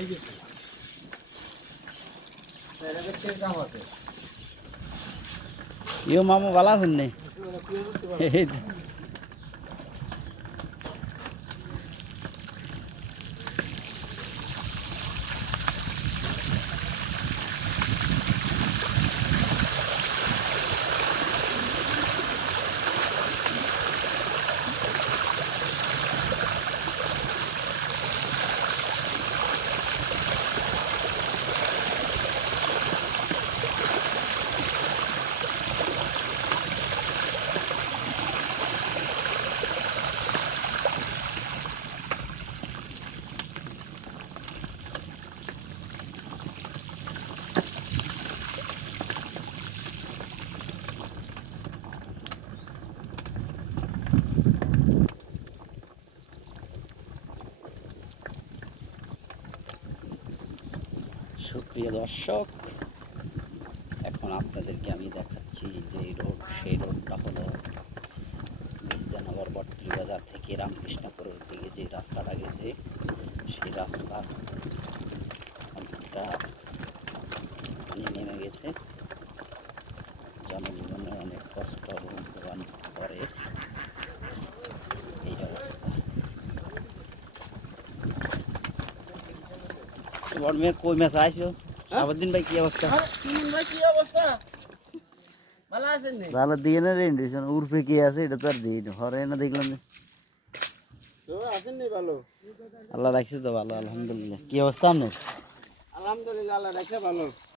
এই যে এটা দেখতে কাম আছে ইও মামু ভালো আছেন নি এই তো। সুপ্রিয় দর্শক, এখন আপনাদেরকে আমি দেখাচ্ছি যে রোড, সেই রোডটা হলো বিদ্যানগর বটতলী বাজার থেকে রামকৃষ্ণপুরের দিকে যে রাস্তাটা গেছে, সেই রাস্তা অনেকটা পানি নেমে গেছে। জনজীবনে অনেক কষ্ট ভোগান করে এই অবস্থা। বড় মেয়ে কই ম্যাচ আইছো? সাবুদ্দিন ভাই কি অবস্থা? ভাই কি অবস্থা? ভালো আছেন নি? ভালো দিয়ে না রে ইন্ডিশন উর্ফে কি আছে এটা তো আর দিই না, হরে না দেখলাম যে। তো আছেন নি ভালো? আল্লাহ রাখছে তো ভালো, আলহামদুলিল্লাহ। কি অবস্থা আপনার? আলহামদুলিল্লাহ, আল্লাহ রাখছে ভালো।